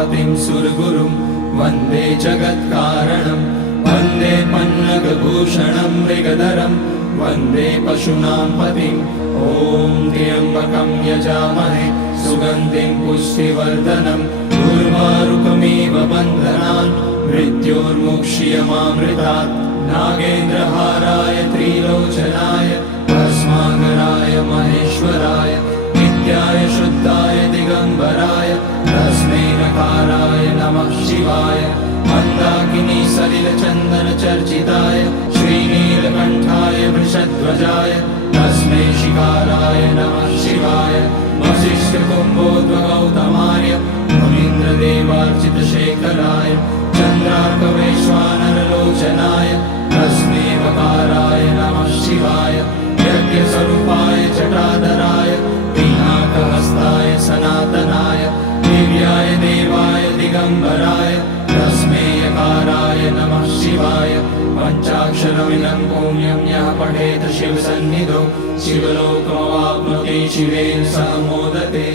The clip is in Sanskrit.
उमापतिं सुरगुरुं वन्दे जगत्कारणं वन्दे पन्नगभूषणं मृगधरं वन्दे पशूनां पतिम् ॐ त्र्यम्बकं यजामहे सुगन्धिं पुष्टिवर्धनम् उर्वारुकमिव बन्धनान् मृत्योर्मुक्ष्यमामृतात् नागेन्द्रहाराय त्रिलोचनाय भस्माकराय महेश्वराय नित्याय शुद्धाय दिगम्बराय तस्मै नकाराय नमः शिवाय मन्दाकिनी सलिलचन्दनचर्चिताय श्रीनीलकण्ठाय वृषध्वजाय तस्मै शिकाराय नमः शिवाय वसिष्ठकुम्भोद्भगौतमार्य मुनीन्द्रदेवार्चितशेखराय चन्द्रार्कवैश्वानरलोचनाय तस्मै वकाराय नमः शिवाय यज्ञस्वरूपाय जटाधराय पिनाकहस्ताय सनातनाय दिव्याय देवाय दिगम्बराय तस्मै यकाराय नमः शिवाय पञ्चाक्षरमिदं पुण्यं यः पठेत् शिवसन्निधौ शिवलोकमवाप्नोति शिवेन सह मोदते।